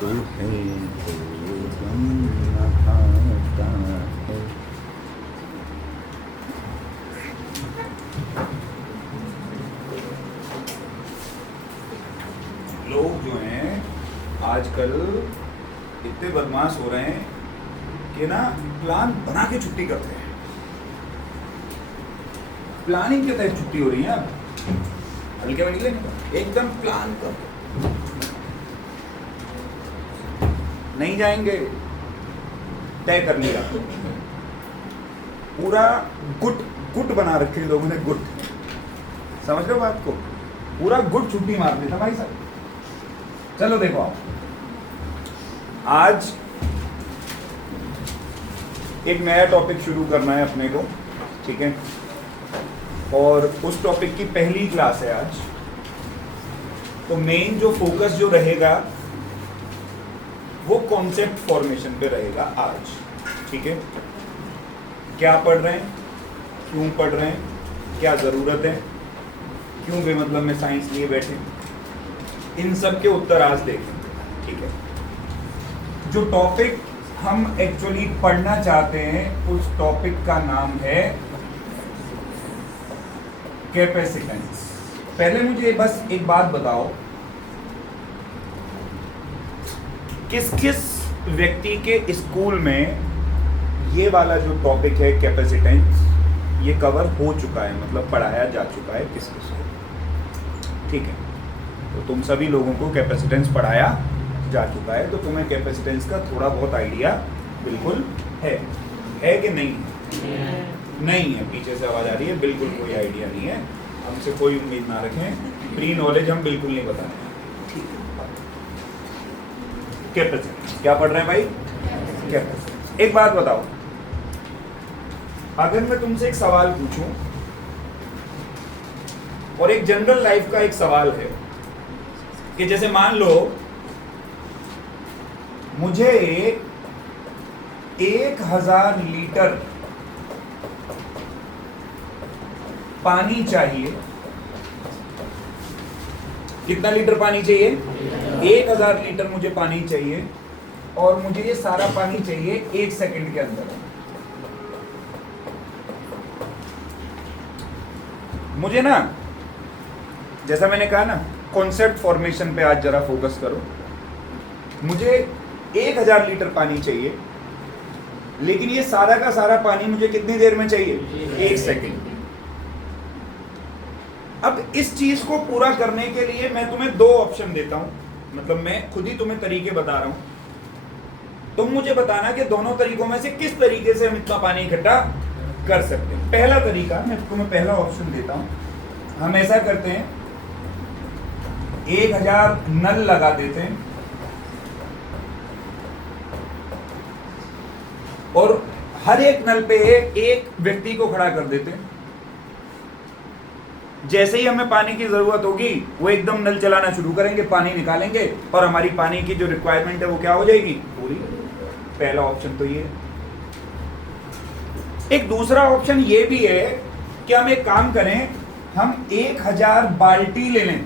तू है तो गम न खाता है। लोग जो हैं आजकल इतने बदमाश हो रहे हैं कि ना प्लान बना के छुट्टी करते हैं। प्लानिंग के तहत छुट्टी हो रही है। अब हल्के में निकले एकदम प्लान कर नहीं जाएंगे, तय कर लिया, पूरा गुट बना रखे लोगों ने। गुट समझ लो बात को, पूरा गुट छुट्टी मार देता भाई साहब। चलो देखो आप, आज एक नया टॉपिक शुरू करना है अपने को, ठीक है, और उस टॉपिक की पहली क्लास है आज। तो मेन जो फोकस जो रहेगा वो कॉन्सेप्ट फॉर्मेशन पे रहेगा आज, ठीक है। क्या पढ़ रहे हैं, क्यों पढ़ रहे हैं, क्या ज़रूरत है, क्यों बेमतलब में साइंस लिए बैठे, इन सब के उत्तर आज देखेंगे, ठीक है। जो टॉपिक हम एक्चुअली पढ़ना चाहते हैं उस टॉपिक का नाम है कैपेसिटेंस। पहले मुझे बस एक बात बताओ, किस किस व्यक्ति के स्कूल में ये वाला जो टॉपिक है कैपेसिटेंस ये कवर हो चुका है, मतलब पढ़ाया जा चुका है किस किस को, ठीक है। तो तुम सभी लोगों को कैपेसिटेंस पढ़ाया जा चुका है, तो तुम्हें कैपेसिटेंस का थोड़ा बहुत आइडिया बिल्कुल है कि नहीं है? नहीं है। पीछे से आवाज आ रही है, बिल्कुल कोई आइडिया नहीं है। हमसे कोई उम्मीद ना रखें, प्री नॉलेज हम बिल्कुल नहीं बता रहे। कैपेसिटेंस क्या पढ़ रहे हैं भाई? कैपेसिटेंस। एक बात बताओ, अगर मैं तुमसे एक सवाल पूछूं, और एक जनरल लाइफ का एक सवाल है कि जैसे मान लो मुझे 1000 लीटर पानी चाहिए। कितना लीटर पानी चाहिए? 1000 लीटर मुझे पानी चाहिए, और मुझे ये सारा पानी चाहिए 1 सेकंड के अंदर। मुझे ना, जैसा मैंने कहा ना, कॉन्सेप्ट फॉर्मेशन पे आज जरा फोकस करो। मुझे 1000 लीटर पानी चाहिए, लेकिन ये सारा का सारा पानी मुझे कितनी देर में चाहिए? 1 सेकंड। अब इस चीज को पूरा करने के लिए मैं तुम्हें 2 ऑप्शन देता हूं, मतलब मैं खुद ही तुम्हें तरीके बता रहा हूं। तुम मुझे बताना कि दोनों तरीकों में से किस तरीके से हम इतना पानी इकट्ठा कर सकते हैं। पहला तरीका, मैं तुम्हें पहला ऑप्शन देता हूं, हम ऐसा करते हैं, 1000 नल लगा देते हैं और हर एक नल पे एक व्यक्ति को खड़ा कर देते हैं। जैसे ही हमें पानी की जरूरत होगी वो एकदम नल चलाना शुरू करेंगे, पानी निकालेंगे, और हमारी पानी की जो रिक्वायरमेंट है वो क्या हो जाएगी? पूरी। पहला ऑप्शन तो ये। एक दूसरा ऑप्शन ये भी है कि हम एक काम करें, हम 1000 बाल्टी ले लें।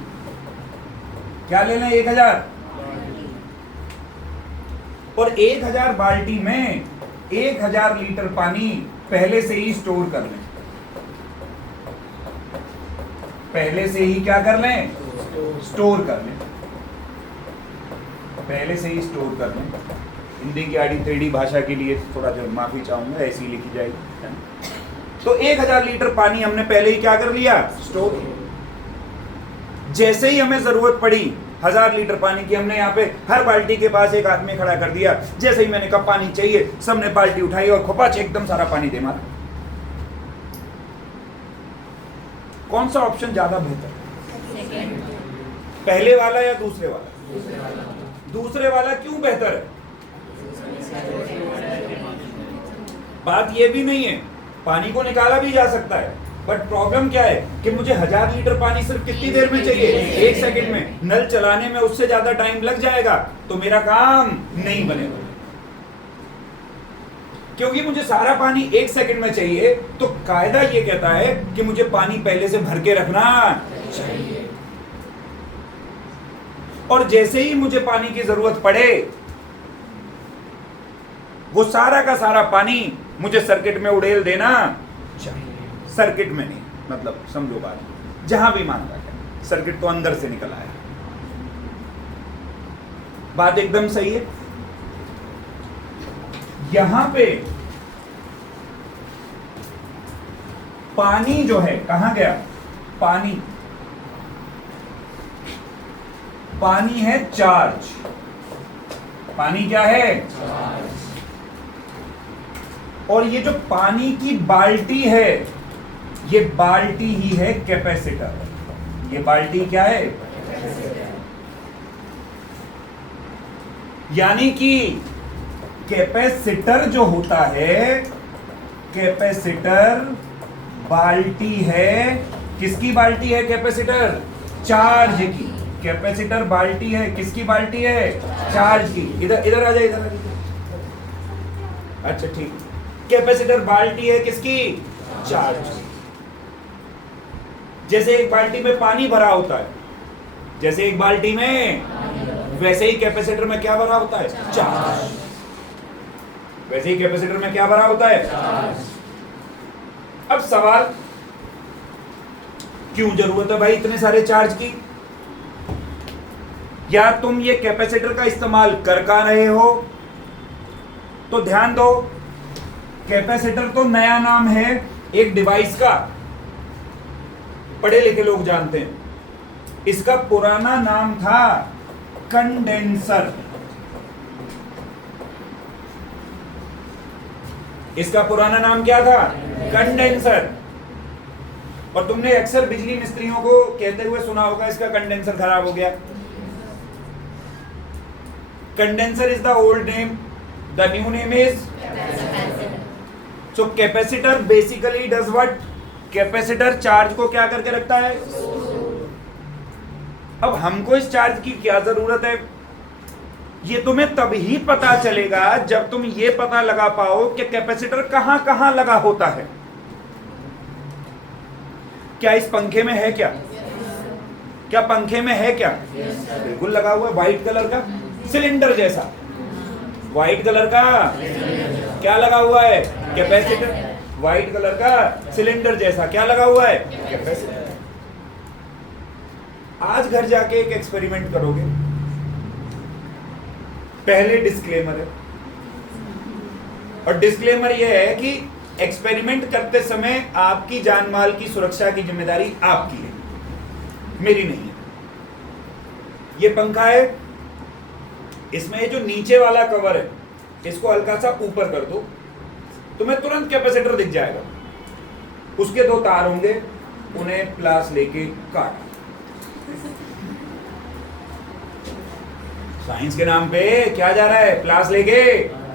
क्या ले लें? 1000। और 1000 बाल्टी में 1000 लीटर पानी पहले से ही स्टोर कर लें। पहले से ही क्या कर लें? स्टोर कर लें। पहले से ही स्टोर कर लें। हिंदी की आड़ी टेढ़ी भाषा के लिए थोड़ा जो माफी चाहूंगा, ऐसी लिखी जाएगी। तो 1000 लीटर पानी हमने पहले ही क्या कर लिया? स्टोर। जैसे ही हमें जरूरत पड़ी 1000 लीटर पानी की, हमने यहाँ पे हर बाल्टी के पास एक आदमी खड़ा कर दिया। जैसे ही मैंने कहा पानी चाहिए, सबने बाल्टी उठाई और खोपाच एकदम सारा पानी दे मारा। कौन सा ऑप्शन ज्यादा बेहतर? पहले वाला या दूसरे वाला? दूसरे वाला क्यों बेहतर है? बात ये भी नहीं है, पानी को निकाला भी जा सकता है, बट प्रॉब्लम क्या है कि मुझे 1000 लीटर पानी सिर्फ कितनी देर में चाहिए? 1 सेकंड में। नल चलाने में उससे ज्यादा टाइम लग जाएगा, तो मेरा काम नहीं बनेगा। क्योंकि मुझे सारा पानी 1 सेकंड में चाहिए, तो कायदा ये कहता है कि मुझे पानी पहले से भर के रखना चाहिए। और जैसे ही मुझे पानी की जरूरत पड़े, वो सारा का सारा पानी मुझे सर्किट में उड़ेल देना चाहिए। सर्किट में नहीं, मतलब समझो बात, जहां भी मान रहा है सर्किट तो अंदर से निकल आया। बात एकदम सही है। यहां पे पानी जो है कहां गया? पानी पानी है चार्ज। पानी क्या है? चार्ज। और ये जो पानी की बाल्टी है, ये बाल्टी ही है कैपेसिटर। ये बाल्टी क्या है? यानी कि कैपेसिटर जो होता है, कैपेसिटर बाल्टी है। किसकी बाल्टी है कैपेसिटर? चार्ज की। कैपेसिटर बाल्टी है, किसकी बाल्टी है? चार्ज की। इधर इधर आ जाए, इधर आ जाए। अच्छा ठीक। कैपेसिटर बाल्टी है किसकी? चार्ज की। जैसे एक बाल्टी में पानी भरा होता है, जैसे एक बाल्टी में, वैसे ही कैपेसिटर में क्या भरा होता है? चार्ज। वैसे ही कैपेसिटर में क्या भरा होता है? चार्ज। अब सवाल, क्यों जरूरत है भाई इतने सारे चार्ज की? या तुम ये कैपेसिटर का इस्तेमाल कर का रहे हो? तो ध्यान दो, कैपेसिटर तो नया नाम है एक डिवाइस का, पढ़े लिखे लोग जानते हैं। इसका पुराना नाम था कंडेंसर। इसका पुराना नाम क्या था? कंडेंसर। और तुमने अक्सर बिजली मिस्त्रियों को कहते हुए सुना होगा इसका कंडेंसर खराब हो गया। Condenser is the old name, the new name is so capacitor basically does what? Capacitor charge को क्या करके रखता है? अब हमको इस चार्ज की क्या जरूरत है? ये तुम्हें तभी पता चलेगा जब तुम ये पता लगा पाओ कि कैपेसिटर कहां कहां लगा होता है। क्या इस पंखे में है? क्या पंखे में है? क्या बिल्कुल लगा हुआ है, व्हाइट कलर का सिलेंडर जैसा, व्हाइट कलर का क्या लगा हुआ है? कैपेसिटर। व्हाइट कलर का सिलेंडर जैसा क्या लगा हुआ है? कैपेसिटर। आज घर जाके एक एक्सपेरिमेंट करोगे। पहले डिस्क्लेमर है, और डिस्क्लेमर यह है कि एक्सपेरिमेंट करते समय आपकी जान माल की सुरक्षा की जिम्मेदारी आपकी है, मेरी नहीं है। ये पंखा है, इसमें ये जो नीचे वाला कवर है इसको हल्का सा ऊपर कर दो, तुम्हें तुरंत कैपेसिटर दिख जाएगा। उसके दो तार होंगे, उन्हें प्लास लेके काट, साइंस के नाम पे क्या जा रहा है? प्लास लेके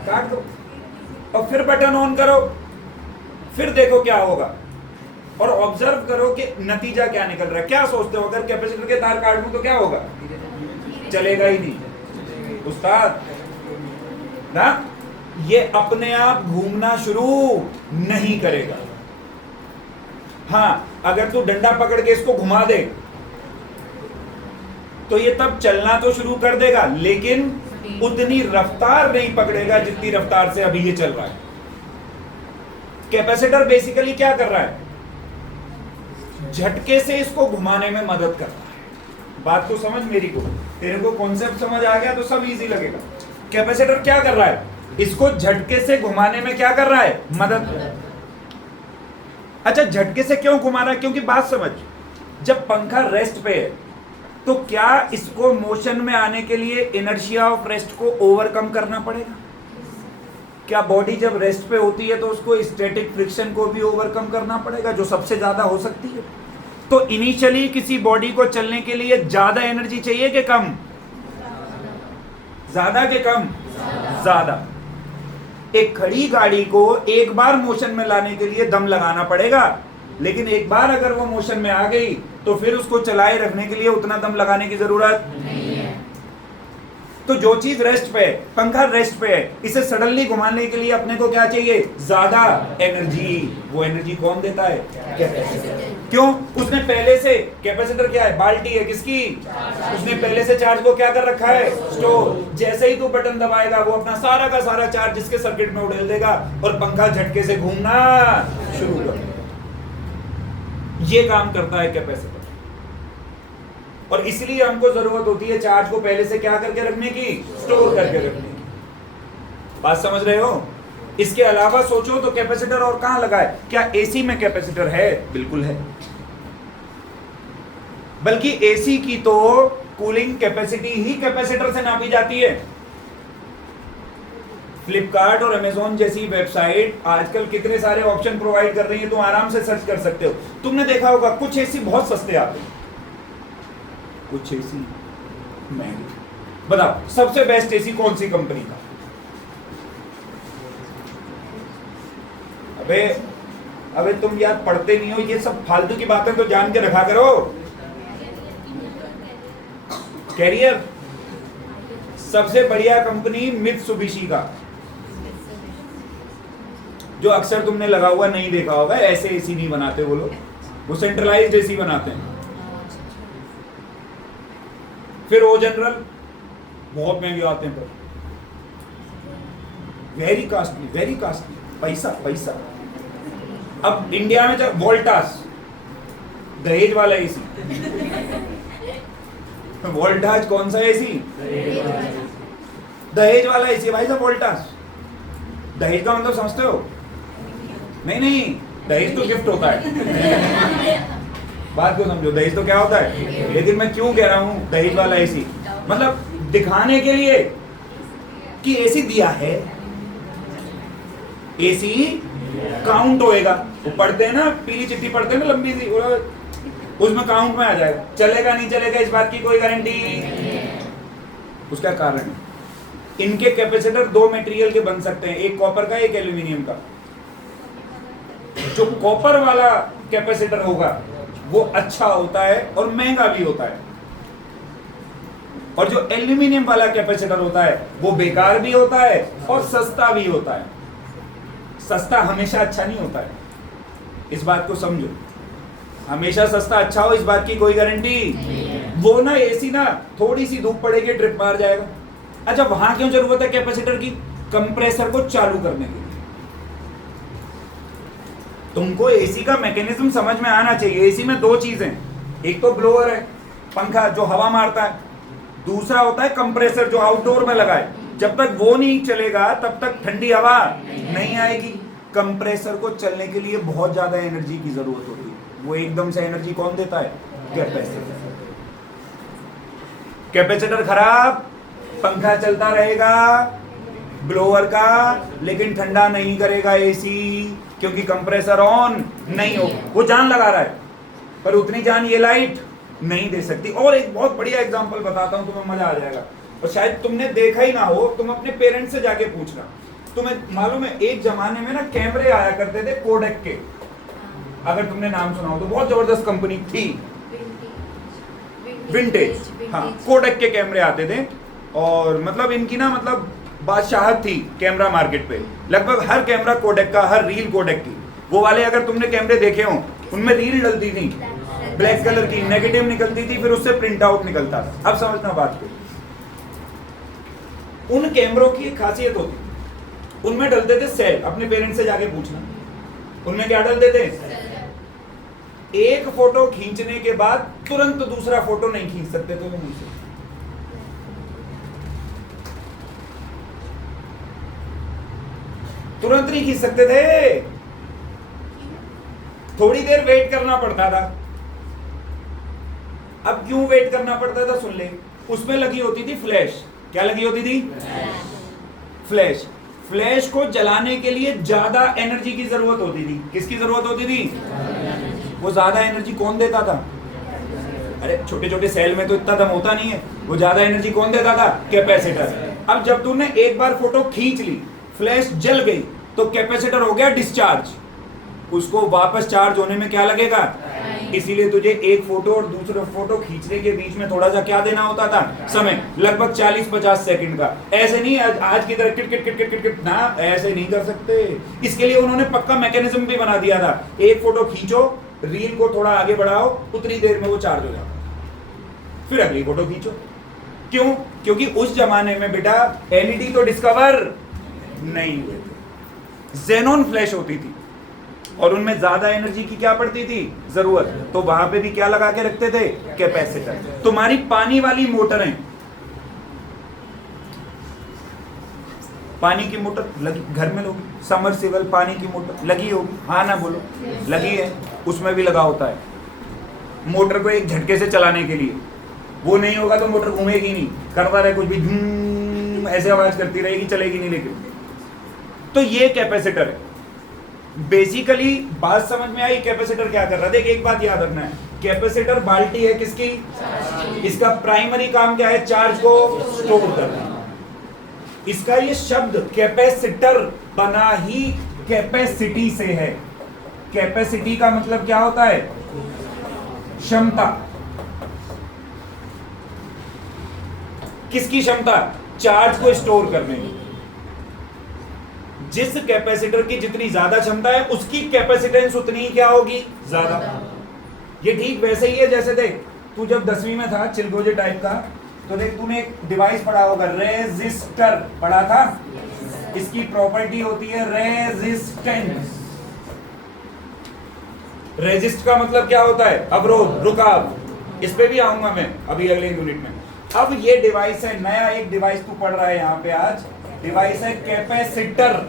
काट दो, और फिर बटन ऑन करो, फिर देखो क्या होगा, और ऑब्जर्व करो कि नतीजा क्या निकल रहा है। क्या सोचते हो, अगर कैपेसिटर के तार काट दूं तो क्या होगा? चलेगा ही नहीं उस्ताद ना, ये अपने आप घूमना शुरू नहीं करेगा। हाँ, अगर तू डंडा पकड़ के इसको घुमा दे तो ये तब चलना तो शुरू कर देगा, लेकिन उतनी रफ्तार नहीं पकड़ेगा जितनी रफ्तार से अभी ये चल रहा है। कैपेसिटर बेसिकली क्या कर रहा है? झटके से इसको घुमाने में मदद कर रहा है। बात को समझ मेरी को, तेरे को कॉन्सेप्ट समझ आ गया तो सब इजी लगेगा। कैपेसिटर क्या कर रहा है? इसको झटके से घुमाने में क्या कर रहा है? मदद। अच्छा, झटके से क्यों घुमा रहा है? क्योंकि बात समझ, जब पंखा रेस्ट पे है तो क्या इसको मोशन में आने के लिए इनर्शिया ऑफ रेस्ट को ओवरकम करना पड़ेगा? क्या बॉडी जब रेस्ट पे होती है तो उसको स्टैटिक फ्रिक्शन को भी ओवरकम करना पड़ेगा, जो सबसे ज्यादा हो सकती है? तो इनिशियली किसी बॉडी को चलने के लिए ज्यादा एनर्जी चाहिए कि कम? ज्यादा के कम? ज्यादा। एक खड़ी गाड़ी को एक बार मोशन में लाने के लिए दम लगाना पड़ेगा, लेकिन एक बार अगर वो मोशन में आ गई तो फिर उसको चलाए रखने के लिए उतना दम लगाने की जरूरत नहीं है। तो जो चीज रेस्ट पे है, पंखा रेस्ट पे है, इसे सडनली घुमाने के लिए अपने को क्या चाहिए? ज्यादा एनर्जी। वो एनर्जी कौन देता है? कैपेसिटर। क्यों? उसने पहले से, कैपेसिटर क्या है? बाल्टी है किसकी? उसने पहले से चार्ज को क्या कर रखा है? स्टोर। जैसे ही तू बटन दबाएगा वो अपना सारा का सारा चार्ज इसके सर्किट में उड़ेल देगा और पंखा झटके से घूमना शुरू कर देगा। ये काम करता है कैपेसिटर। और इसलिए हमको जरूरत होती है चार्ज को पहले से क्या करके रखने की? स्टोर करके रखने की। बात समझ रहे हो? इसके अलावा सोचो तो कैपेसिटर और कहां लगा है? क्या एसी में कैपेसिटर है? बिल्कुल है। बल्कि एसी की तो कूलिंग कैपेसिटी ही कैपेसिटर से नापी जाती है। फ्लिपकार्ट और अमेजोन जैसी वेबसाइट आजकल कितने सारे ऑप्शन प्रोवाइड कर रही है, तुम आराम से सर्च कर सकते हो। तुमने देखा होगा कुछ एसी बहुत सस्ते आते हैं, कुछ एसी महंगे। बताओ सबसे बेस्ट एसी कौन सी कंपनी का? अबे तुम यार पढ़ते नहीं हो, ये सब फालतू की बातें तो जान के रखा करो। कैरियर सबसे बढ़िया कंपनी मित्सुबिशी का, जो अक्सर तुमने लगा हुआ नहीं देखा होगा। ऐसे एसी नहीं बनाते वो लोग, वो सेंट्रलाइज्ड एसी बनाते हैं। फिर ओ जनरल बहुत महंगे आते हैं, पर वेरी कॉस्टली, पैसा। अब इंडिया में जब वोल्टास, दहेज वाला एसी, वोल्टास कौन सा एसी? दहेज वाला एसी भाई साहब, वोल्टास। दहेज का मतलब समझते हो? नहीं, दहेज तो गिफ्ट होता है। बात को समझो, दहेज तो क्या होता है। लेकिन मैं क्यों कह रहा हूं दहेज वाला एसी? मतलब दिखाने के लिए कि एसी दिया है, एसी काउंट होएगा। वो पढ़ते हैं ना, पीली चिट्ठी पढ़ते हैं ना लंबी सी, उसमें काउंट में आ जाएगा। चलेगा नहीं चलेगा इस बात की कोई गारंटी। उसका कारण है इनके कैपेसिटर दो मटेरियल के बन सकते हैं, एक कॉपर का, एक एल्यूमिनियम का। जो कॉपर वाला कैपेसिटर होगा वो अच्छा होता है और महंगा भी होता है, और जो एल्यूमिनियम वाला कैपेसिटर होता है वो बेकार भी होता है और सस्ता भी होता है। सस्ता हमेशा अच्छा नहीं होता है, इस बात को समझो। हमेशा सस्ता अच्छा हो इस बात की कोई गारंटी। वो ना एसी ना थोड़ी सी धूप पड़ेगी ट्रिप मार जाएगा। अच्छा, वहां क्यों जरूरत है कैपेसिटर की? कंप्रेसर को चालू करने के लिए। तुमको एसी का मैकेनिज्म समझ में आना चाहिए। एसी में दो चीजें, एक तो ब्लोअर है, पंखा जो हवा मारता है, दूसरा होता है कंप्रेसर जो आउटडोर में लगा है। जब तक वो नहीं चलेगा तब तक ठंडी हवा नहीं आएगी। कंप्रेसर को चलने के लिए बहुत ज्यादा एनर्जी की जरूरत होती है। वो एकदम से एनर्जी कौन देता है? कैपेसिटर। कैपेसिटर खराब, पंखा चलता रहेगा ब्लोअर का, लेकिन ठंडा नहीं करेगा एसी, क्योंकि कंप्रेसर ऑन नहीं हो। वो जान लगा रहा है पर उतनी जान ये लाइट नहीं दे सकती। और एक बहुत बढ़िया एग्जांपल बताता हूं, तुम्हें मजा आ जाएगा, और शायद तुमने देखा ही ना हो। तुम अपने पेरेंट्स से जाके पूछना। तुम्हें मालूम है एक जमाने में ना कैमरे आया करते थे कोडेक के, अगर तुमने नाम सुना हो तो, बहुत जबरदस्त कंपनी थी, विंटेज। हाँ, कोडेक के कैमरे आते थे और मतलब इनकी ना मतलब बादशाहत थी कैमरा मार्केट पे। लगभग हर कैमरा कोडेक का, हर रील कोडेक की। वो वाले अगर तुमने कैमरे देखे हो उनमें रील डलती थी ब्लैक कलर की, नेगेटिव निकलती थी, फिर उससे प्रिंट आउट निकलता। अब समझना बात को। उन कैमरों की एक खासियत होती, उनमें डलते थे सेल। अपने पेरेंट्स से जाके पूछना, उनमें क्या डलते थे? एक फोटो खींचने के बाद तुरंत दूसरा फोटो नहीं खींच सकते थे वो मुझसे। तुरंत नहीं खींच सकते थे, थोड़ी देर वेट करना पड़ता था। अब क्यों वेट करना पड़ता था सुन ले। उसमें लगी होती थी फ्लैश। क्या लगी होती थी? फ्लैश। फ्लैश को जलाने के लिए ज्यादा एनर्जी की जरूरत होती थी। किसकी जरूरत होती थी? वो ज्यादा एनर्जी कौन देता था? अरे छोटे छोटे सेल में तो इतना दम होता नहीं है। वो ज्यादा एनर्जी कौन देता था? कैपेसिटर। अब जब तूने एक बार फोटो खींच ली, फ्लैश जल गई, तो कैपेसिटर हो गया डिस्चार्ज। उसको वापस चार्ज होने में क्या लगेगा? इसीलिए तुझे एक फोटो और दूसरे फोटो खींचने के बीच में थोड़ा सा क्या देना होता था? समय, लगभग 40-50 सेकंड का। ऐसे नहीं आज की तरह kit kit kit kit kit kit ना, ऐसे नहीं कर सकते। इसके लिए उन्होंने पक्का मैकेनिज्म भी बना दिया था। एक फोटो खींचो, रील को थोड़ा आगे बढ़ाओ, उतनी देर में वो चार्ज हो जाता, फिर अगली फोटो खींचो। क्यों? क्योंकि उस जमाने में बेटा एलईडी तो डिस्कवर नहीं हुए थे, जेनॉन फ्लैश होती थी और उनमें ज्यादा एनर्जी की क्या पड़ती थी जरूरत, तो वहां पे भी क्या लगा के रखते थे, कैपेसिटर। तुम्हारी पानी वाली मोटरें, पानी की मोटर लगी घर में लोग, समरसेबल पानी की मोटर लगी होगी, हाँ ना बोलो, लगी है, उसमें भी लगा होता है मोटर को एक झटके से चलाने के लिए। वो नहीं होगा तो मोटर घूमेगी नहीं, करता रहे कुछ भी ऐसे आवाज करती रहेगी, चलेगी नहीं। लेकिन तो ये कैपेसिटर है। बेसिकली बात समझ में आई कैपेसिटर क्या कर रहा है? देख एक बात याद रखना है, कैपेसिटर बाल्टी है किसकी? इसका प्राइमरी काम क्या है? चार्ज को स्टोर करना। इसका ये शब्द कैपेसिटर बना ही कैपेसिटी से है। कैपेसिटी का मतलब क्या होता है? क्षमता। किसकी क्षमता? चार्ज को स्टोर करने की। जिस कैपेसिटर की जितनी ज्यादा क्षमता है उसकी कैपेसिटेंस उतनी ही क्या होगी? ज्यादा। ये ठीक वैसे ही है जैसे देख, तू जब 10वीं में था, चिलगोजे टाइप का, तो देख तूने एक डिवाइस पढ़ा होगा, रेजिस्टर पढ़ा था। इसकी प्रॉपर्टी होती है रेजिस्टेंस। रेजिस्ट का मतलब क्या होता है? अवरोध, रुकाव। इस पे भी आऊंगा मैं अभी अगले यूनिट में। अब ये डिवाइस है, नया एक डिवाइस तू पढ़ रहा है यहाँ पे आज, डिवाइस है कैपेसिटर,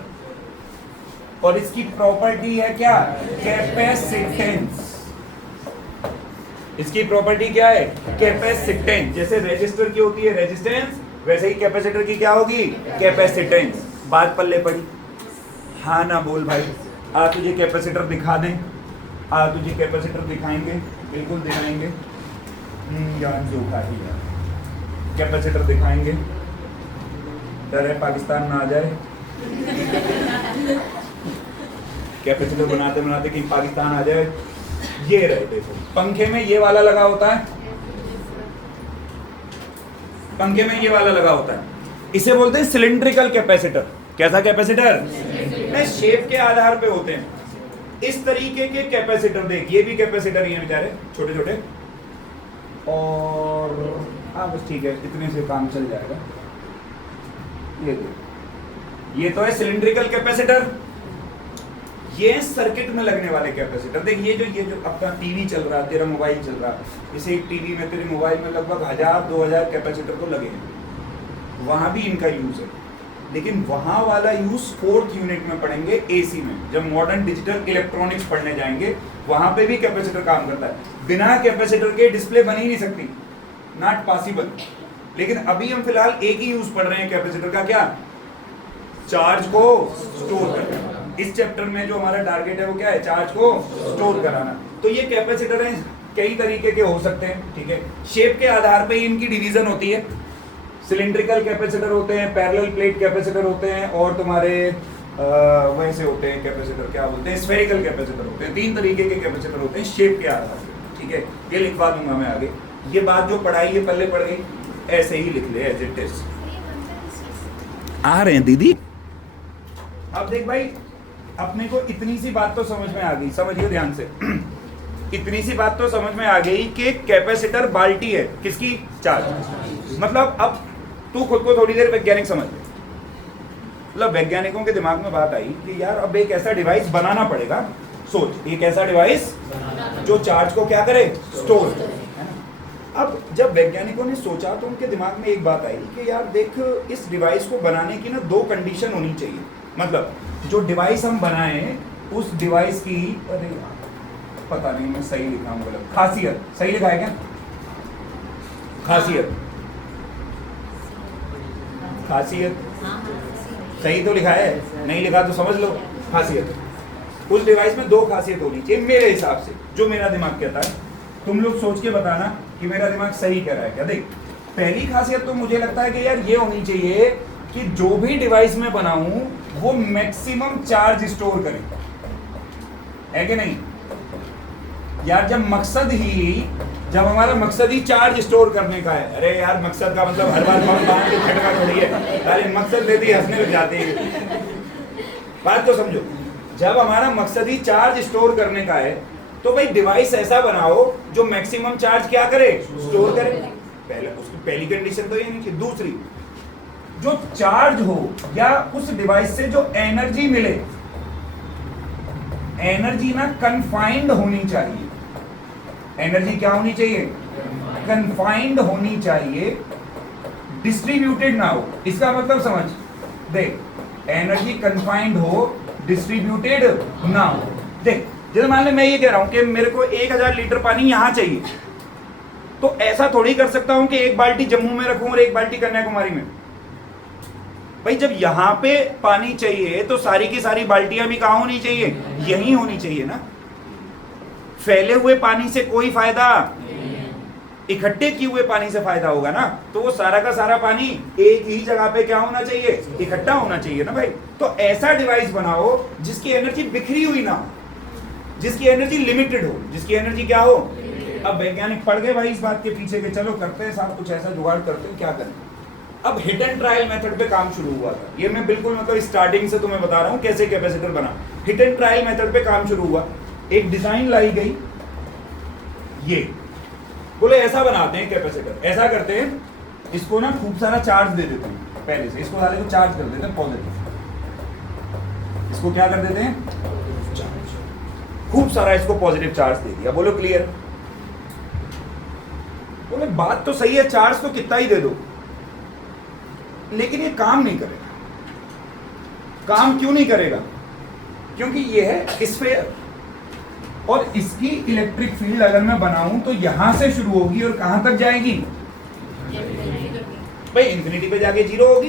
और इसकी प्रॉपर्टी है क्या? कैपेसिटेंस। इसकी प्रॉपर्टी क्या है? कैपेसिटेंस। जैसे रेजिस्टर की होती है रेजिस्टेंस, वैसे ही कैपेसिटर की क्या होगी? कैपेसिटेंस। बात पल्ले पड़ी? हाँ ना बोल भाई। आ तुझे कैपेसिटर दिखा दें? आ तुझे कैपेसिटर दिखाएंगे? बिल्कुल दिखाएंगे। ज्ञान से उठा ही है, कैपेसिटर दिखाएंगे। डर है पाकिस्तान ना आ जाए। कैपेसिटर बनाते बनाते कहीं पाकिस्तान आ जाए। ये रहे देखो, पंखे में ये वाला लगा होता है, पंखे में ये वाला लगा होता है, इसे बोलते हैं सिलिंड्रिकल कैपेसिटर। कैसा कैपेसिटर? नहीं, शेप के आधार पे होते हैं। इस तरीके के कैपेसिटर देख, ये भी कैपेसिटर ही है बेचारे, छोटे छोटे। और हाँ बस ठीक है, इतने से काम चल जाएगा। ये देख, ये तो है सिलिंड्रिकल कैपेसिटर। ये सर्किट में लगने वाले कैपेसिटर। देख ये जो अपना टीवी चल रहा है, तेरा मोबाइल चल रहा है, इसे एक टीवी में, तेरे मोबाइल में लगभग 1000-2000 कैपेसिटर तो लगे हैं। वहाँ भी इनका यूज है, लेकिन वहाँ वाला यूज 4th यूनिट में पढ़ेंगे एसी में। जब मॉडर्न डिजिटल इलेक्ट्रॉनिक्स पढ़ने जाएंगे वहाँ पे भी कैपेसिटर काम करता है। बिना कैपेसिटर के डिस्प्ले बन ही नहीं सकती, नॉट पॉसिबल। लेकिन अभी हम फिलहाल एक ही यूज पढ़ रहे हैं कैपेसिटर का, क्या? चार्ज को स्टोर करना। इस चैप्टर में जो हमारा टारगेट है वो क्या है? चार्ज को स्टोर कराना। तो ये कैपेसिटर हैं, कई तरीके के हो सकते हैं, ठीक है। शेप के आधार पे इनकी डिवीजन होती है। सिलिंड्रिकल कैपेसिटर होते हैं, पैरेलल प्लेट कैपेसिटर होते हैं, और तुम्हारे वैसे होते हैं कैपेसिटर, क्या बोलते हैं, स्फेरिकल कैपेसिटर होते हैं। 3 तरीके के कैपेसिटर होते हैं शेप के आधार पे, ठीक है। ये लिखवा दूंगा मैं आगे। ये बात जो पढ़ाई ये पहले पढ़ गई, ऐसे ही लिख ले एज इट इज। आ रहे हैं दीदी। अब देख भाई, अपने को इतनी सी बात तो समझ में आ गई, समझिए ध्यान से। इतनी सी बात तो समझ में आ गई कि कैपेसिटर बाल्टी है किसकी? चार्ज। मतलब अब तू खुद को थोड़ी देर वैज्ञानिक समझ ले। मतलब वैज्ञानिकों के दिमाग में बात आई कि यार अब एक ऐसा डिवाइस बनाना पड़ेगा। सोच, एक ऐसा डिवाइस जो चार्ज को क्या करे? स्टोर करे, है ना। अब जब वैज्ञानिकों ने सोचा तो उनके दिमाग में एक बात आई कि यार देख, इस डिवाइस को बनाने की ना 2 कंडीशन होनी चाहिए। मतलब जो डिवाइस हम बनाएं उस डिवाइस की, अरे पता नहीं मैं सही लिखा हूँ गलत, खासियत सही लिखा है क्या? खासियत, खासियत सही तो लिखा है, नहीं लिखा तो समझ लो खासियत। उस डिवाइस में 2 खासियत होनी चाहिए मेरे हिसाब से, जो मेरा दिमाग कहता है। तुम लोग सोच के बताना कि मेरा दिमाग सही कह रहा है क्या। देख, पहली खासियत तो मुझे लगता है कि यार ये होनी चाहिए कि जो भी डिवाइस में बनाऊं वो मैक्सिमम चार्ज स्टोर करे, है कि नहीं यार। जब हमारा मकसद ही चार्ज स्टोर करने का है, अरे यार मकसद का मतलब हर बार बात खटका थोड़ी है, अरे मकसद दे दी हंसने लग जाते हैं। बात तो समझो, जब हमारा मकसद ही चार्ज स्टोर करने का है तो भाई डिवाइस ऐसा बनाओ जो मैक्सिमम चार्ज क्या करे, स्टोर करे। पहली कंडीशन तो ये नहीं थी। दूसरी, जो चार्ज हो या उस डिवाइस से जो एनर्जी मिले, एनर्जी ना कन्फाइंड होनी चाहिए। एनर्जी क्या होनी चाहिए, कन्फाइंड होनी चाहिए, डिस्ट्रीब्यूटेड ना हो। इसका मतलब समझ, देख, एनर्जी कन्फाइंड हो, डिस्ट्रीब्यूटेड ना हो। देख, जैसे मान ले मैं ये कह रहा हूं कि मेरे को 1000 लीटर पानी यहां चाहिए, तो ऐसा थोड़ी कर सकता हूं कि एक बाल्टी जम्मू में रखूं और एक बाल्टी कन्याकुमारी में। भाई जब यहां पे पानी चाहिए तो सारी की सारी बाल्टियां भी कहां होनी चाहिए, यहीं होनी चाहिए ना। फैले हुए पानी से कोई फायदा, इकट्ठे किए हुए पानी से फायदा होगा ना। तो वो सारा का सारा पानी एक ही जगह पे क्या होना चाहिए, इकट्ठा होना चाहिए ना भाई। तो ऐसा डिवाइस बनाओ जिसकी एनर्जी बिखरी हुई ना हो, जिसकी एनर्जी लिमिटेड हो, जिसकी एनर्जी क्या हो। अब वैज्ञानिक पढ़ गए भाई इस बात के पीछे के, चलो करते हैं साहब कुछ ऐसा जुगाड़ करते हैं, क्या करें। अब हिट एंड ट्रायल मेथड पे काम शुरू हुआ था। ये मैं बिल्कुल मतलब स्टार्टिंग से तुम्हें बता रहा हूं कैसे कैपेसिटर बना। हिट एंड ट्रायल मेथड पे काम शुरू हुआ। एक डिजाइन लाई गई, ये बोले ऐसा बनाते हैं कैपेसिटर, ऐसा करते हैं, इसको ना खूब सारा चार्ज दे देते हैं पहले से, इसको सारे को चार्ज कर देते हैं पॉजिटिव। इसको क्या कर देते हैं, खूब सारा इसको पॉजिटिव चार्ज दे दिया। बोलो क्लियर। बोले बात तो सही है, चार्ज तो कितना ही दे दो, लेकिन ये काम नहीं करेगा। काम क्यों नहीं करेगा, क्योंकि ये है स्फीयर, और इसकी इलेक्ट्रिक फील्ड अगर मैं बनाऊं तो यहां से शुरू होगी और कहां तक जाएगी भाई, इंफिनिटी पे जाके जीरो होगी।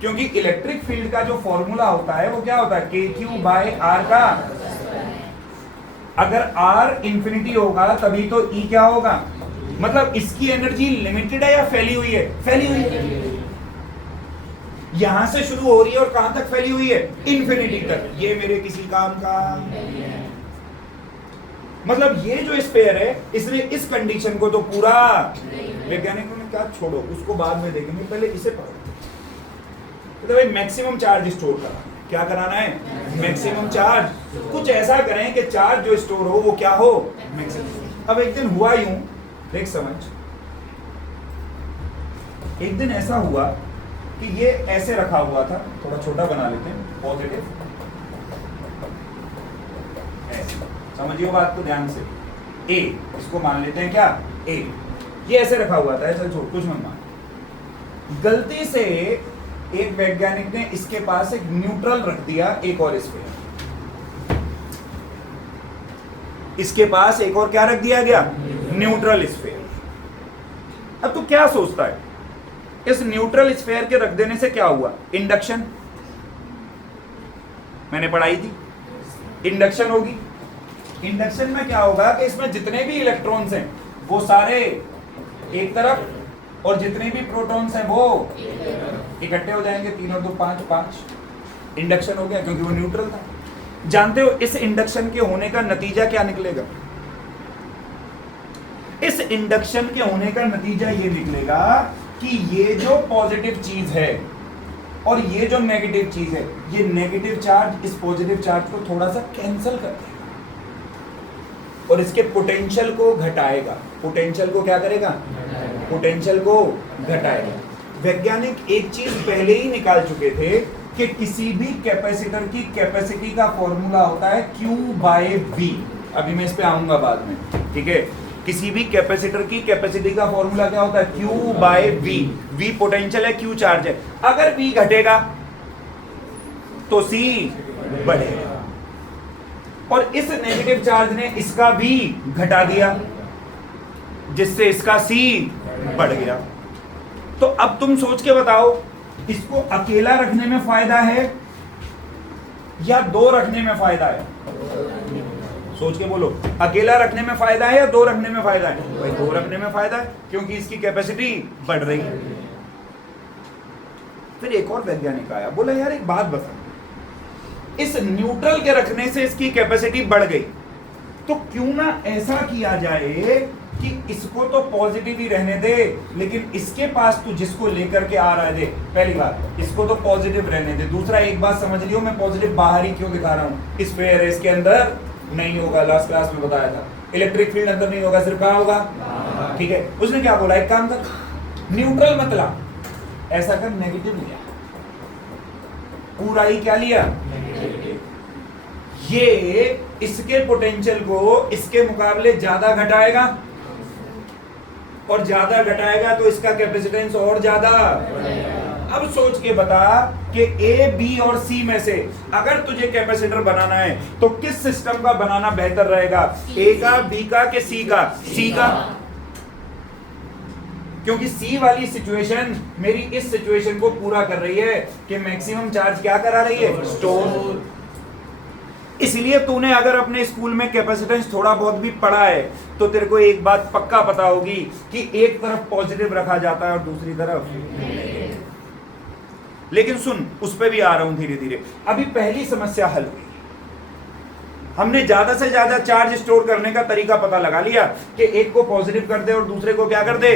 क्योंकि इलेक्ट्रिक फील्ड का जो फॉर्मूला होता है वो क्या होता है, KQ/R का। अगर R इंफिनिटी होगा तभी तो E क्या होगा, मतलब इसकी एनर्जी लिमिटेड है या फैली हुई है, फैली हुई है। यहां से शुरू हो रही है और कहां तक फैली हुई है, इंफिनिटी तक। ये मेरे किसी काम का, मतलब ये जो स्फीयर है इसने इस कंडीशन को तो पूरा, वैज्ञानिकों ने क्या छोड़ो उसको बाद में देखेंगे, पहले इसे पढ़ो। तो भाई मैक्सिमम चार्ज स्टोर कराना, क्या कराना है, मैक्सिमम चार्ज। कुछ ऐसा करें कि चार्ज जो स्टोर हो वो क्या हो, मैक्सिमम। अब एक दिन हुआ यूं, देख समझ, एक दिन ऐसा हुआ कि ये ऐसे रखा हुआ था, थोड़ा छोटा बना लेते हैं, पॉजिटिव ऐसे, समझिए बात को ध्यान से। ए इसको मान लेते हैं क्या, ए, ये ऐसे रखा हुआ था, चल छोड़ कुछ मत मान। गलती से एक वैज्ञानिक ने इसके पास एक न्यूट्रल रख दिया, एक और स्फीयर, इसके पास एक और क्या रख दिया गया, न्यूट्रल स्फीयर। अब तू क्या सोचता है, इस न्यूट्रल स्फीयर के रख देने से क्या हुआ, इंडक्शन, मैंने पढ़ाई थी, इंडक्शन होगी। इंडक्शन में क्या होगा कि इसमें जितने भी इलेक्ट्रॉन्स हैं वो सारे एक तरफ, और जितने भी प्रोटॉन्स हैं वो इकट्ठे हो जाएंगे, 3 और 2 5 5। इंडक्शन हो गया क्योंकि वो न्यूट्रल था। जानते हो इस इंडक्शन के होने का नतीजा क्या निकलेगा, इस इंडक्शन के होने का नतीजा ये निकलेगा कि ये जो पॉजिटिव चीज है और ये जो नेगेटिव चीज है, ये नेगेटिव चार्ज इस पॉजिटिव चार्ज को थोड़ा सा कैंसिल कर देगा और इसके पोटेंशियल को घटाएगा। पोटेंशियल को क्या करेगा, पोटेंशियल को घटाएगा। वैज्ञानिक एक चीज पहले ही निकाल चुके थे कि किसी भी कैपेसिटर की कैपेसिटी का फॉर्मूला होता है Q/V। अभी मैं इस पे आऊंगा बाद में, ठीक है। किसी भी कैपेसिटर की कैपेसिटी का फॉर्मूला क्या होता है, Q/V। V पोटेंशियल है, Q चार्ज है। अगर V घटेगा तो C बढ़ेगा, और इस नेगेटिव चार्ज ने इसका V घटा दिया जिससे इसका C बढ़ गया। तो अब तुम सोच के बताओ, इसको अकेला रखने में फायदा है या 2 रखने में फायदा है, सोच के बोलो, अकेला रखने में फायदा है या 2 रखने में फायदा है, भाई 2 रखने में फायदा है क्योंकि इसकी कैपेसिटी बढ़ रही है। फिर एक और वैज्ञानिक आया, बोला यार एक बात बता, इस न्यूट्रल के रखने से इसकी कैपेसिटी बढ़ गई, तो क्यों ना ऐसा किया जाए कि इसको तो पॉजिटिव ही रहने दे, लेकिन इसके पास तू जिसको लेकर के आ रहा है, दे पहली बात इसको तो पॉजिटिव रहने दे। दूसरा एक बात समझ लियो, मैं पॉजिटिव बाहर ही क्यों दिखा रहा हूं, स्फीयर है इसके अंदर नहीं होगा, लास्ट क्लास में बताया था। इलेक्ट्रिक फील्ड अंदर नहीं होगा, सिर्फ कहाँ होगा? ठीक है, उसने क्या बोला, एक काम कर, न्यूट्रल मत ला, ऐसा कर नेगेटिव लिया, पूरा ही क्या लिया? ये इसके पोटेंशियल को इसके मुकाबले ज्यादा घटाएगा, और ज्यादा घटाएगा तो इसका कैपेसिटेंस और ज्यादा। अब सोच के बता कि ए, बी और सी में से अगर तुझे कैपेसिटर बनाना है तो किस सिस्टम का बनाना बेहतर रहेगा, ए का, बी का कि सी का? सी का, क्योंकि सी वाली सिचुएशन मेरी इस सिचुएशन को पूरा कर रही है कि मैक्सिमम चार्ज क्या करा रही है? स्टोर। इसलिए तूने अगर अपने स्कूल में कैपेसिटेंस थोड़ा बहुत भी पढ़ा है तो तेरे को एक बात पक्का पता होगी कि एक तरफ पॉजिटिव रखा जाता है और दूसरी तरफ। लेकिन सुन, उस पे भी आ रहा हूं धीरे धीरे। अभी पहली समस्या हल हुई, हमने ज्यादा से ज्यादा चार्ज स्टोर करने का तरीका पता लगा लिया कि एक को पॉजिटिव कर दे और दूसरे को क्या कर दे।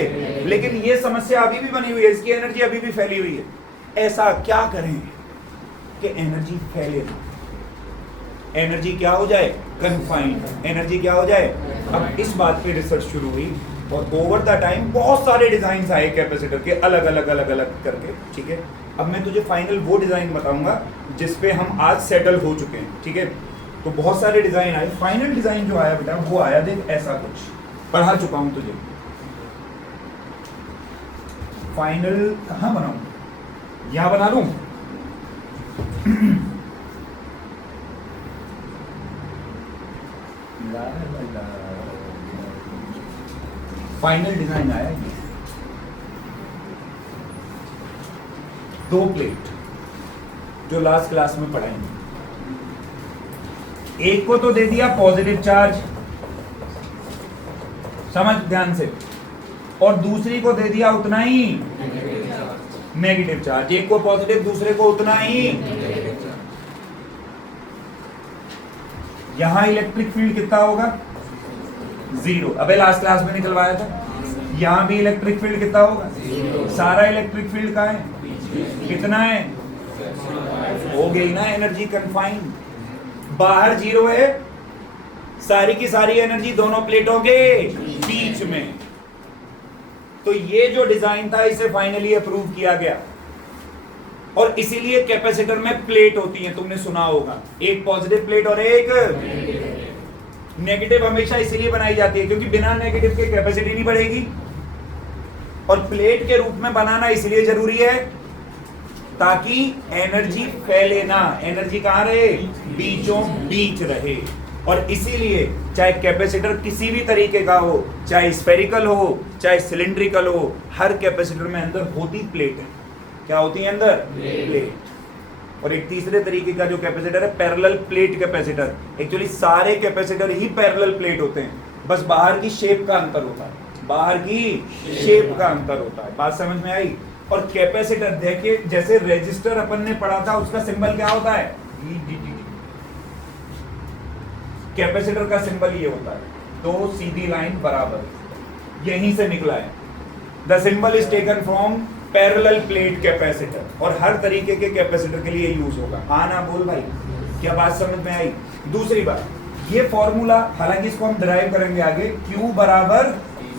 लेकिन ये समस्या अभी भी बनी हुई है, इसकी एनर्जी अभी भी फैली हुई है। ऐसा क्या करें कि एनर्जी फैले ना, एनर्जी क्या हो जाए? कन्फाइंड। एनर्जी क्या हो जाए? अब इस बात पे रिसर्च शुरू हुई और ओवर द टाइम बहुत सारे डिजाइन आए कैपेसिटर के, अलग अलग अलग अलग करके। ठीक है, अब मैं तुझे फाइनल वो डिजाइन बताऊंगा जिसपे हम आज सेटल हो चुके हैं। ठीक है, तो बहुत सारे डिजाइन आए, फाइनल डिजाइन जो आया बेटा वो आया, देख ऐसा कुछ पढ़ा चुका हूं तुझे। फाइनल कहां बनाऊं? यहां बना लूं? फाइनल डिजाइन आया ये, 2 प्लेट जो लास्ट क्लास में पढ़ाएंगे। एक को तो दे दिया पॉजिटिव चार्ज, समझ ध्यान से, और दूसरी को दे दिया उतना ही नेगेटिव चार्ज। एक को पॉजिटिव, दूसरे को उतना ही। यहां इलेक्ट्रिक फील्ड कितना होगा? 0। अबे लास्ट क्लास में निकलवाया था। यहां भी इलेक्ट्रिक फील्ड कितना होगा? सारा इलेक्ट्रिक फील्ड का है कितना है? हो गई ना एनर्जी कन्फाइंड। बाहर 0 है, सारी की सारी एनर्जी दोनों प्लेटों के बीच में। तो ये जो डिजाइन था इसे फाइनली अप्रूव किया गया, और इसीलिए कैपेसिटर में प्लेट होती है, तुमने सुना होगा, एक पॉजिटिव प्लेट और एक नेगेटिव। हमेशा इसीलिए बनाई जाती है क्योंकि बिना नेगेटिव के कैपेसिटी नहीं बढ़ेगी, और प्लेट के रूप में बनाना इसलिए जरूरी है ताकि एनर्जी फैले ना। एनर्जी कहां रहे? बीचों बीच रहे। और इसीलिए चाहे कैपेसिटर किसी भी तरीके का हो, चाहे स्फेरिकल हो चाहे सिलिंड्रिकल हो, हर कैपेसिटर में अंदर होती प्लेट है। क्या होती है अंदर? प्लेट। और एक तीसरे तरीके का जो कैपेसिटर है पैरेलल प्लेट कैपेसिटर। एक्चुअली सारे कैपेसिटर ही पैरेलल प्लेट होते हैं, बस बाहर की शेप का अंतर होता है, बाहर की शेप का अंतर होता है। बात समझ में आई? और कैपेसिटर देखिए, जैसे रेजिस्टर अपन ने पढ़ा था उसका सिंबल क्या होता है? कैपेसिटर का सिंबल ये होता है, 2 सीधी लाइन बराबर, यहीं से निकला है। The symbol is taken from parallel plate capacitor, और हर तरीके के कैपेसिटर के लिए यूज होगा। हाँ ना बोल भाई, क्या बात समझ में आई? दूसरी बात, ये फॉर्मूला, हालांकि इसको हम डिराइव करेंगे आगे, Q बराबर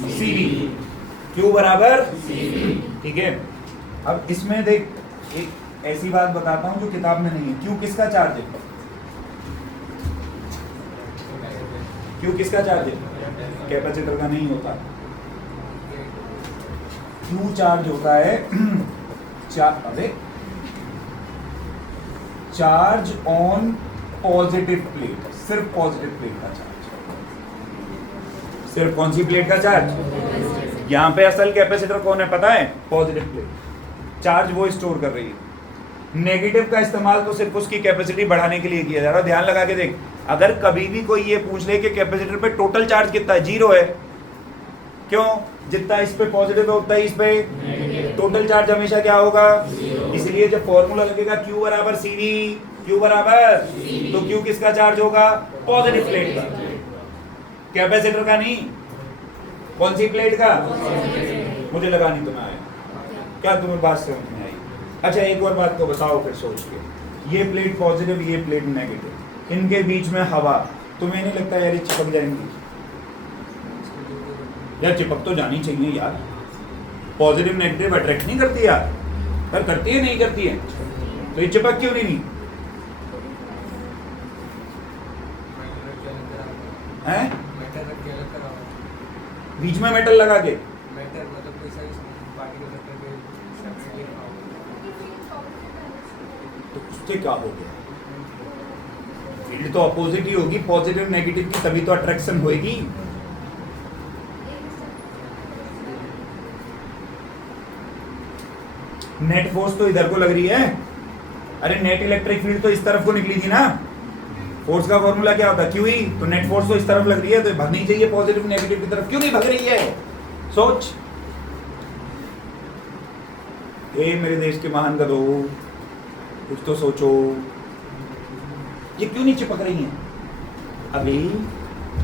CV, Q बराबर CV। ठीक है, अब इसमें देख, एक ऐसी बात बताता हूं जो किताब में नहीं है। Q किसका चार्ज है? Q किसका चार्ज है? कैपेसिटर का नहीं होता। Q चार्ज होता है चार्ज ऑन पॉजिटिव प्लेट, सिर्फ पॉजिटिव प्लेट का चार्ज। सिर्फ कौन सी प्लेट का चार्ज? यहां पे असल कैपेसिटर कौन है पता है? Positive plate. चार्ज वो स्टोर कर रही है। नेगेटिव का इस्तेमाल तो सिर्फ उसकी कैपेसिटी बढ़ाने के लिए किया जा रहा है। ध्यान लगा के देख, अगर कभी भी कोई ये पूछ ले कि कैपेसिटर पे टोटल चार्ज कितना है, 0 है। क्यों? जितना इस पे पॉजिटिव है उतना ही इस पे टोटल चार्ज हमेशा क्या होगा? इसलिए जब फॉर्मूला लगेगा Q बराबर CV, Q बराबर, तो Q किसका चार्ज होगा? पॉजिटिव प्लेट का, कैपेसिटर का नहीं। कौन सी प्लेट का? मुझे लगा नहीं तुम्हें आया। क्या तुम्हें बात समझ में आई? अच्छा एक और बात तो बताओ फिर सोच के, ये प्लेट पॉजिटिव, ये प्लेट नेगेटिव, इनके बीच में हवा, तुम्हें नहीं लगता यार ये चिपक जाएंगी? यार चिपक तो जानी चाहिए यार। पॉजिटिव नेगेटिव अट्रैक्ट नहीं करती यार? पर करती है नहीं करती है? तो ये चिपक क्यों नहीं? हैं? बीच में मेटल लगा के तो उससे क्या हो गया? फील्ड तो अपोजिट ही होगी, पॉजिटिव नेगेटिव की, तभी तो अट्रैक्शन होगी। नेट फोर्स तो इधर को लग रही है। अरे नेट इलेक्ट्रिक फील्ड तो इस तरफ को निकली थी ना। फोर्स का फॉर्मूला क्या होता है? Q E. तो नेट फोर्स तो इस तरफ लग रही है, तो भागनी चाहिए पॉजिटिव नेगेटिव की तरफ। क्यों नहीं भाग रही है? सोच। ए मेरे देश के महान गधो, कुछ तो सोचो, ये क्यों नहीं चिपक रही हैं? अभी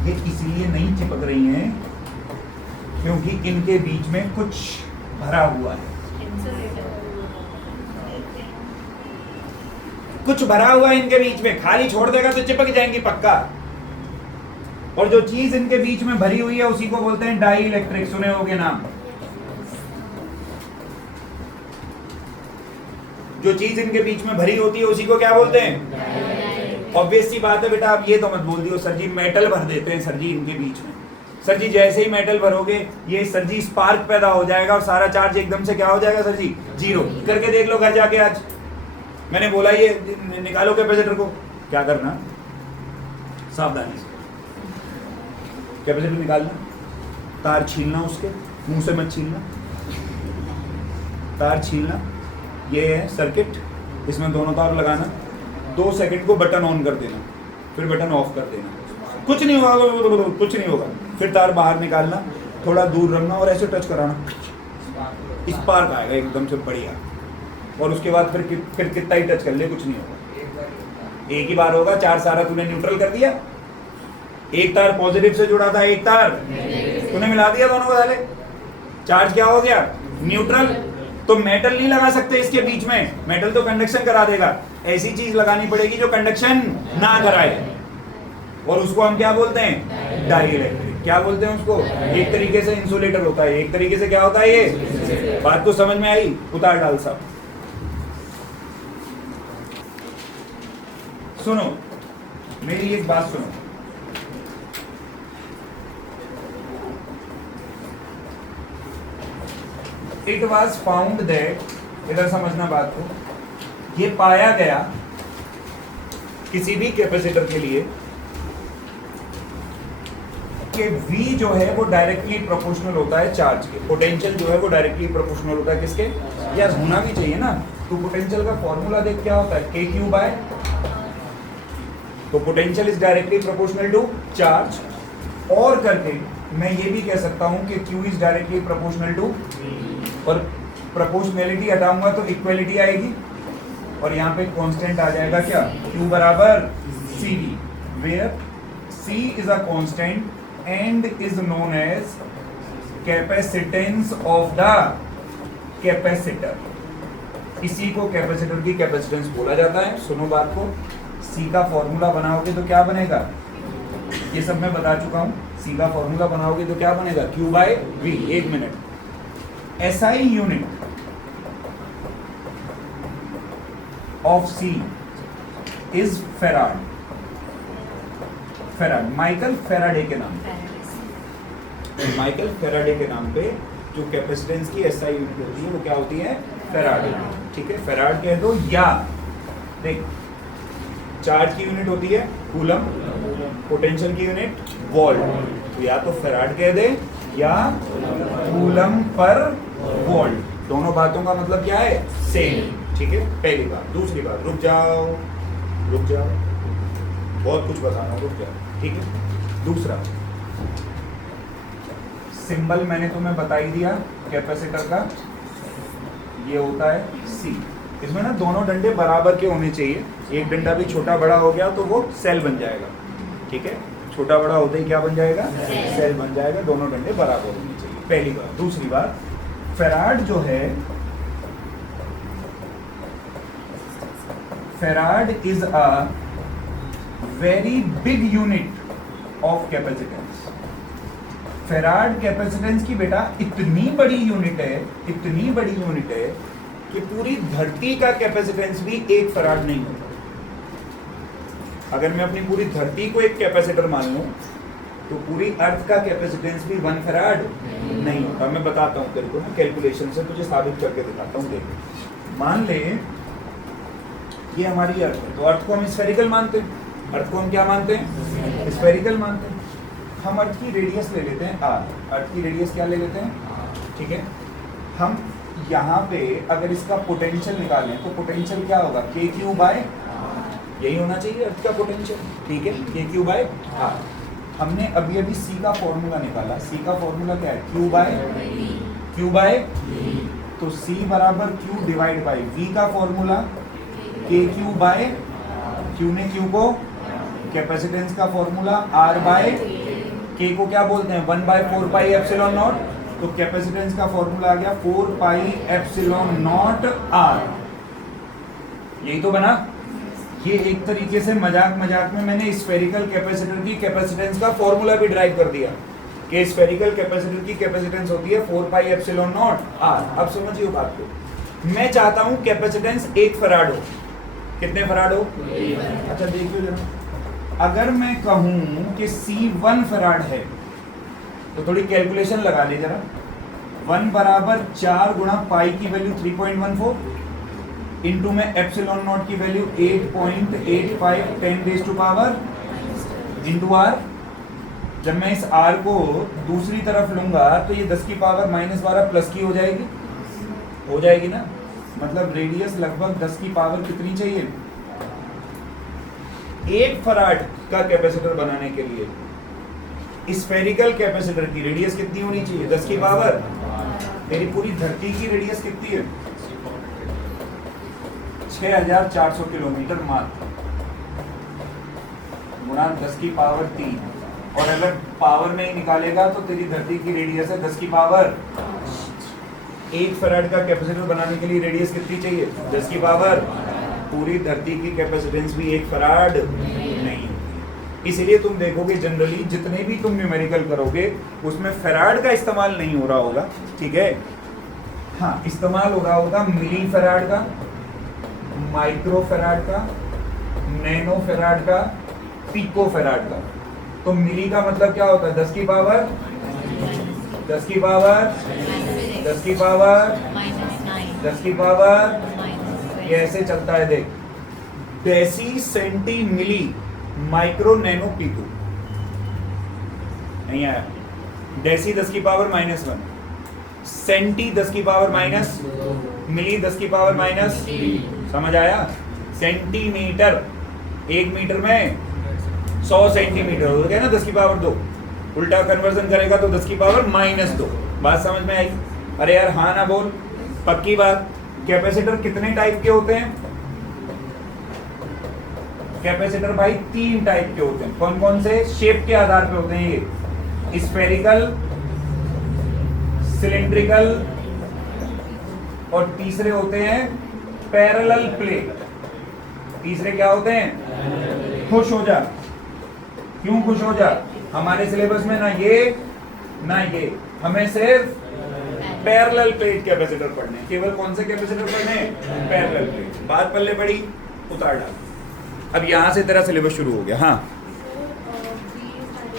ये इसलिए नहीं चिपक रही हैं क्योंकि इनके बीच में कुछ भरा हुआ है। कुछ भरा हुआ है इनके बीच में, खाली छोड़ देगा तो चिपक जाएंगी पक्का। और जो चीज इनके बीच में भरी हुई है उसी को बोलते हैं डाई इलेक्ट्रिक। सुने होंगे नाम। जो चीज इनके बीच में भरी होती है उसी को क्या बोलते हैं? ऑब्वियस सी बात है बेटा, आप ये तो मत बोल दियो सर जी मेटल भर देते हैं सर जी इनके बीच में। सर जी जैसे ही मेटल भरोगे ये सर जी स्पार्क पैदा हो जाएगा और सारा चार्ज एकदम से क्या हो जाएगा सर जी? जीरो। करके देख लो घर जाके आज। मैंने बोला ये निकालो कैपेसिटर को, क्या करना? सावधानी से कैपेसिटर निकालना, तार छीलना, उसके मुंह से मत छीलना, तार छीलना। ये है सर्किट, इसमें दोनों तार लगाना, 2 सेकंड को बटन ऑन कर देना, फिर बटन ऑफ कर देना। कुछ नहीं होगा, कुछ नहीं होगा। फिर तार बाहर निकालना, थोड़ा दूर रखना और ऐसे टच कराना, स्पार्क आएगा एकदम से बढ़िया। और उसके बाद फिर कितना ही टच कर ले कुछ नहीं होगा। एक ही बार होगा। 4 तारा तूने न्यूट्रल कर दिया, एक तार पॉजिटिव से जुड़ा था, एक तार तूने मिला दिया दोनों को, डाले चार्ज क्या हो गया? न्यूट्रल। तो मेटल नहीं लगा सकते इसके बीच में, मेटल तो कंडक्शन करा देगा। ऐसी चीज लगानी पड़ेगी जो कंडक्शन ना कराए, और उसको हम क्या बोलते हैं? Dielectric. क्या बोलते हैं उसको? एक तरीके से इंसुलेटर होता है, एक तरीके से क्या होता है ये? बात तो समझ में आई? उतार डाल सब। सुनो मेरी एक बात सुनो, इट वॉज फाउंड दैट, इधर समझना बात को, ये पाया गया किसी भी कैपेसिटर के लिए कि V जो है वो डायरेक्टली प्रोपोर्शनल होता है चार्ज के। पोटेंशियल जो है वो डायरेक्टली प्रोपोर्शनल होता है किसके? यार होना भी चाहिए ना। तो पोटेंशियल का फॉर्मूला देख क्या होता है? KQ बाय, तो potential is directly proportional to charge. और करके मैं ये भी कह सकता हूं कि Q is directly proportional to, और प्रोपोर्शनैलिटी हटाऊंगा तो इक्वलिटी आएगी, और यहाँ पे कांस्टेंट आ जाएगा क्या? Q बराबर CV, where C is a constant and is known as capacitance of the capacitor। इसी को कैपेसिटर की कैपेसिटेंस बोला जाता है। सुनो बात को, C का फॉर्मूला बनाओगे तो क्या बनेगा? ये सब मैं बता चुका हूँ। C का फॉर्मूला बनाओगे तो क्या बनेगा? Q by V। 1 minute. SI unit of C is farad. Farad, Michael Faraday के नाम पे, माइकल फेराडे के नाम पे जो कैपेसिटेंस की SI यूनिट होती है वो क्या होती है? फेराड। ठीक है, फेराड कह दो, या देख चार्ज की यूनिट होती है कूलम, पोटेंशियल की यूनिट वोल्ट। तो या तो फेराड कह दे या कूलम पर वोल्ट। दोनों बातों का मतलब क्या है? सेम। ठीक है, पहली बात। दूसरी बात, रुक जाओ रुक जाओ, बहुत कुछ बताना, रुक जाओ। ठीक है, दूसरा सिंबल मैंने तुम्हें बता ही दिया कैपेसिटर का, ये होता है C। इसमें ना दोनों डंडे बराबर के होने चाहिए। एक डंडा भी छोटा बड़ा हो गया तो वो सेल बन जाएगा। ठीक है, छोटा बड़ा होते ही क्या बन जाएगा? सेल बन जाएगा। दोनों डंडे बराबर होने चाहिए, पहली बात। दूसरी बात, फेराड जो है, farad is a very big unit of capacitance. Farad capacitance की बेटा इतनी बड़ी यूनिट है, इतनी बड़ी यूनिट है कि पूरी धरती का कैपेसिटेंस भी 1 फराड नहीं होता। अगर मैं अपनी पूरी धरती को एक कैपेसिटर मान लूं तो पूरी अर्थ का कैपेसिटेंस भी 1 फराड नहीं होता। मैं बताता हूं तेरे को ना, कैलकुलेशन से तुझे साबित करके दिखाता हूं। देख, मान ले ये हमारी अर्थ है, तो अर्थ को हम स्फेरिकल मानते हैं। अर्थ को हम क्या मानते हैं? स्फेरिकल मानते हैं। हम अर्थ की रेडियस ले लेते हैं r। अर्थ की रेडियस क्या ले लेते हैं? ठीक है। हम यहाँ पे अगर इसका पोटेंशियल निकालें तो पोटेंशियल क्या होगा? के क्यू बाय, यही होना चाहिए अर्थ का पोटेंशियल। ठीक है, के क्यू बाय r। हमने अभी अभी सी का फॉर्मूला निकाला। सी का फॉर्मूला क्या है? क्यू बाय, तो सी बराबर क्यू डिवाइड बाय वी का फॉर्मूला के क्यू बाय, क्यू ने क्यू को, कैपेसिटेंस का फॉर्मूला आर बाय के को क्या बोलते हैं? 1/4 पाई एप्सिलॉन नॉट। तो कैपेसिटेंस का फॉर्मूला आ गया 4 पाई एप्सिलॉन नॉट आर। यही तो बना। ये एक तरीके से मजाक मजाक में मैंने स्फेरिकल कैपेसिटर की कैपेसिटेंस का फॉर्मूला भी ड्राइव कर दिया कि स्फेरिकल कैपेसिटर की कैपेसिटेंस होती है 4 पाई एप्सिलॉन नॉट आर। अब समझिए बात को। मैं चाहता हूं कैपेसिटेंस 1 फराड हो। कितने फराड हो? अच्छा देखिए जरा, अगर मैं कहूं कि C 1 फराड है तो थोड़ी कैलकुलेशन लगा ली जरा। 1 बराबर 4 गुणा पाई की वैल्यू 3.14 इंटू में एप्सिलॉन नॉट की value 8.85 10 raise to power into R. जब मैं इस आर को दूसरी तरफ लूंगा तो ये 10 की पावर -12 प्लस की हो जाएगी ना। मतलब रेडियस लगभग 10 की पावर कितनी चाहिए? 1 फराड का कैपेसिटर बनाने के लिए स्फेरिकल कैपेसिटर की रेडियस कितनी होनी चाहिए? 10 की पावर। मेरी पूरी धरती की रेडियस कितनी है? 6400 किलोमीटर मात्र, गुणा 10 की पावर 3। और अगर पावर में ही निकालेगा तो तेरी धरती की रेडियस है 10 की पावर। 1 फराड का कैपेसिटर बनाने के लिए रेडियस कितनी चाहिए? 10 की पावर। पूरी धरती की कैपेसिटेंस भी 1 फराड नहीं। इसलिए तुम देखोगे जनरली जितने भी तुम न्यूमेरिकल करोगे उसमें फराड का इस्तेमाल नहीं हो रहा होगा। ठीक है, हाँ इस्तेमाल हो रहा होगा मिली फराड का, माइक्रो फराड का, नैनो फराड का, पिको फराड का। तो मिली का मतलब क्या होता है? 10 की पावर 10 की पावर 10 की पावर 10 की पावर, ये ऐसे चलता है। देख, deci centi milli micro nano pico. नहीं आया? डेसी 10 की पावर -1, सेंटी 10 की पावर माइनस, मिली 10 की पावर माइनस। समझ आया? सेंटीमीटर, 1 मीटर में 100 सेंटीमीटर हो गया ना, 10 की पावर 2। उल्टा कन्वर्जन करेगा तो 10 की पावर -2। बात समझ में आई? अरे यार हाँ ना बोल, पक्की बात। कैपेसिटर कितने टाइप के होते हैं? कैपेसिटर भाई 3 टाइप के होते हैं। कौन कौन से? शेप के आधार पे होते हैं ये। स्फेरिकल, सिलिंड्रिकल और तीसरे होते हैं पैरेलल प्लेट। तीसरे क्या होते हैं? खुश हो जा। क्यों खुश हो जा? हमारे सिलेबस में ना ये हमें सिर्फ पैरेलल प्लेट कैपेसिटर पढ़ने। केवल कौन से कैपेसिटर पढ़ने? Parallel plate. बात पल्ले पड़ी, उतार डाल। अब यहां से तेरा सिलेबस शुरू हो गया। हाँ